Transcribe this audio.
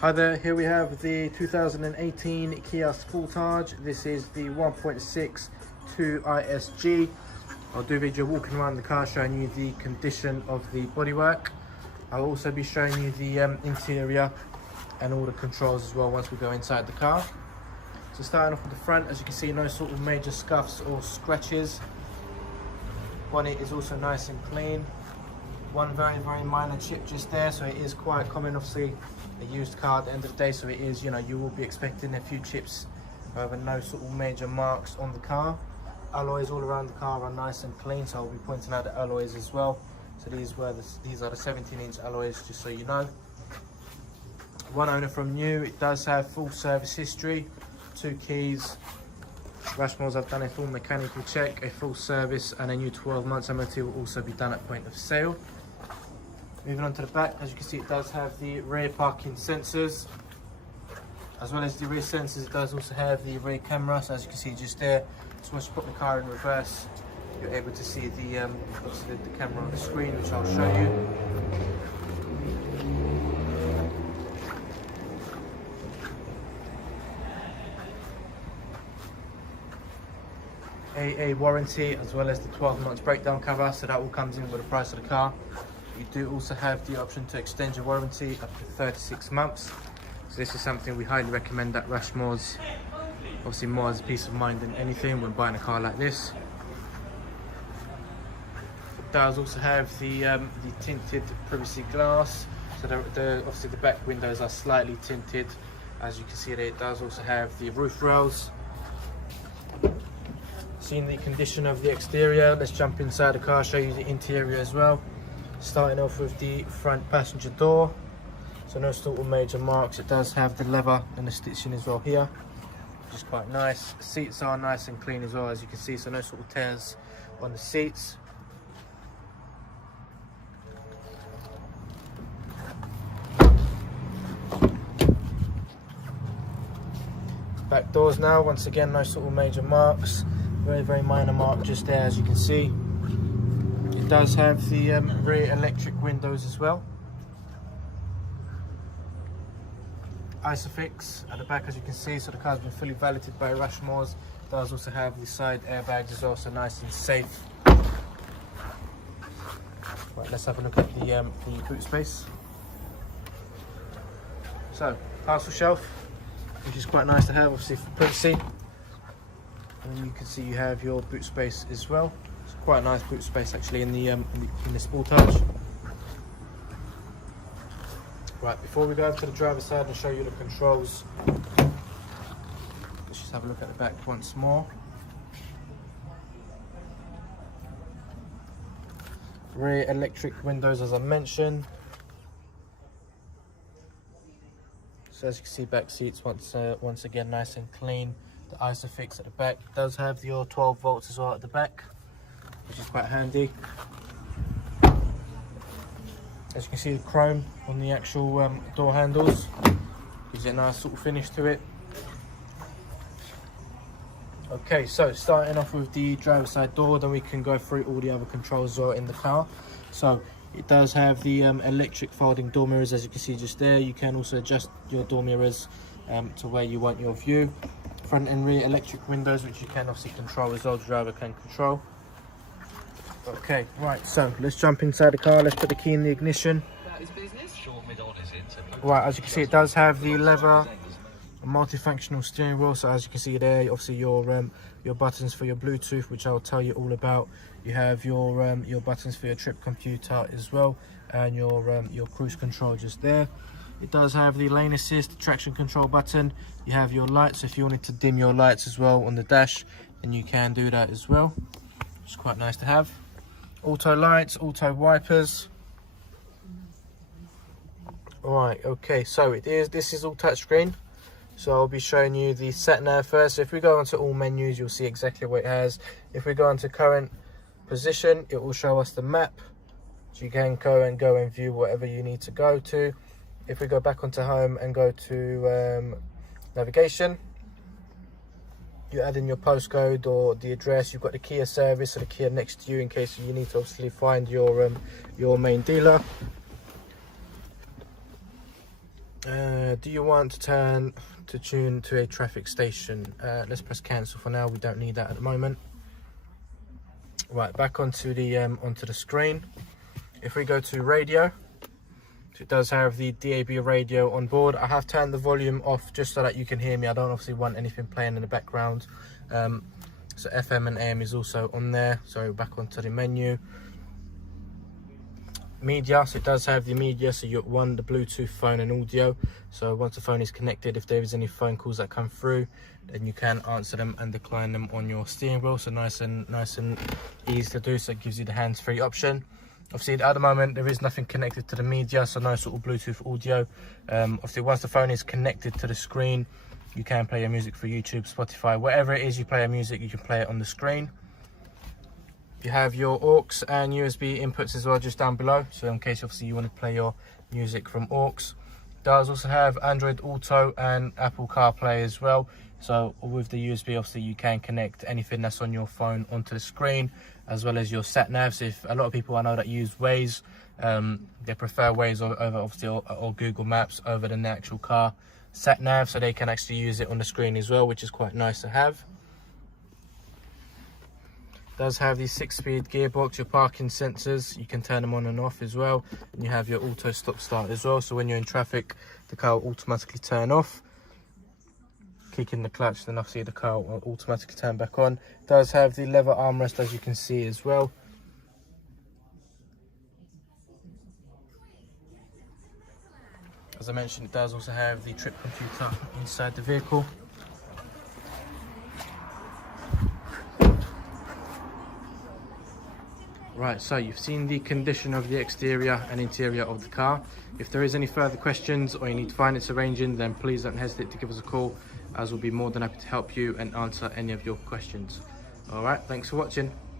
Hi there, here we have the 2018 Kia Sportage. This is the 1.6 2 ISG. I'll do a video walking around the car showing you the condition of the bodywork. I'll also be showing you the interior and all the controls as well once we go inside the car. So starting off with the front, as you can see, no sort of major scuffs or scratches. Bonnet is also nice and clean. One very minor chip just there, so it is quite common, obviously a used car at the end of the day, so it is, you know, you will be expecting a few chips. However, no sort of major marks on the car. Alloys all around the car are nice and clean, so I'll be pointing out the alloys as well. So these are the 17-inch alloys, just so you know. One owner from new. It does have full service history, 2 keys. Rushmore's have done a full mechanical check, a full service, and a new 12 months MOT will also be done at point of sale. Moving on to the back, as you can see, it does have the rear parking sensors. As well as the rear sensors, it does also have the rear camera, so as you can see just there. So once you put the car in reverse, you're able to see the obviously the camera on the screen, which I'll show you. A warranty, as well as the 12 months breakdown cover, so that all comes in with the price of the car. You do also have the option to extend your warranty up to 36 months. So this is something we highly recommend at Rushmore's. Obviously more as a peace of mind than anything when buying a car like this. It does also have the tinted privacy glass. So obviously the back windows are slightly tinted. As you can see there, it does also have the roof rails. Seeing the condition of the exterior, let's jump inside the car, show you the interior as well. Starting off with the front passenger door, so no sort of major marks. It does have the leather and the stitching as well here, which is quite nice. The seats are nice and clean as well, as you can see, so no sort of tears on the seats. Back doors now, once again, no sort of major marks. Very minor mark just there, as you can see. It does have the rear electric windows as well. Isofix at the back, as you can see, so the car's been fully validated by Rushmore's. It does also have the side airbags as well, so nice and safe. Right, let's have a look at the boot space. So, parcel shelf, which is quite nice to have, obviously for privacy. And you can see you have your boot space as well. It's quite a nice boot space actually in the Sportage. Right, before we go over to the driver's side and show you the controls, let's just have a look at the back once more. Rear electric windows, as I mentioned. So as you can see, back seats once again nice and clean. The Isofix at the back does have your 12 volts as well at the back, which is quite handy. As you can see, the chrome on the actual door handles gives it a nice sort of finish to it. Okay, so starting off with the driver's side door, then we can go through all the other controls as well in the car. So it does have the electric folding door mirrors, as you can see just there. You can also adjust your door mirrors to where you want your view. Front and rear electric windows, which you can obviously control as well, the driver can control. Okay, right, so let's jump inside the car. Let's put the key in the ignition. Right, as you can see, it does have the leather multifunctional steering wheel. So as you can see there, obviously your buttons for your Bluetooth, which I'll tell you all about. You have your buttons for your trip computer as well, and your cruise control just there. It does have the lane assist, traction control button. You have your lights. If you wanted to dim your lights as well on the dash, then you can do that as well. It's quite nice to have. Auto lights, auto wipers. Right, okay, so this is all touchscreen. So I'll be showing you the sat nav first. So if we go onto all menus, you'll see exactly what it has. If we go into current position, it will show us the map. So you can go and view whatever you need to go to. If we go back onto home and go to navigation, you add in your postcode or the address. You've got the Kia service or the Kia next to you in case you need to obviously find your main dealer. Do you want to turn to tune to a traffic station? Let's press cancel for now. We don't need that at the moment. Right, back onto the screen. If we go to radio, it does have the DAB radio on board. I have turned the volume off just so that you can hear me. I don't obviously want anything playing in the background. So FM and AM is also on there. So back onto the menu. Media, so it does have the media, so you've got the Bluetooth phone and audio. So once the phone is connected, if there is any phone calls that come through, then you can answer them and decline them on your steering wheel. So nice and easy to do. So it gives you the hands-free option. Obviously at the moment there is nothing connected to the media, so no sort of Bluetooth audio. Obviously once the phone is connected to the screen, you can play your music for YouTube, Spotify, whatever it is you play your music, you can play it on the screen. You have your aux and USB inputs as well just down below, so in case obviously you want to play your music from aux. It does also have Android Auto and Apple CarPlay as well. So with the USB, obviously you can connect anything that's on your phone onto the screen, as well as your sat navs. If a lot of people I know that use Waze, they prefer Waze over obviously or Google Maps over the actual car sat nav, so they can actually use it on the screen as well, which is quite nice to have. Does have the 6-speed gearbox, your parking sensors, you can turn them on and off as well, and you have your auto stop start as well, so when you're in traffic the car will automatically turn off. Kick in the clutch, then obviously the car will automatically turn back on. It does have the leather armrest as you can see as well. As I mentioned, it does also have the trip computer inside the vehicle. Right, so you've seen the condition of the exterior and interior of the car. If there is any further questions or you need finance arranging, then please don't hesitate to give us a call, as we'll be more than happy to help you and answer any of your questions. All right, thanks for watching.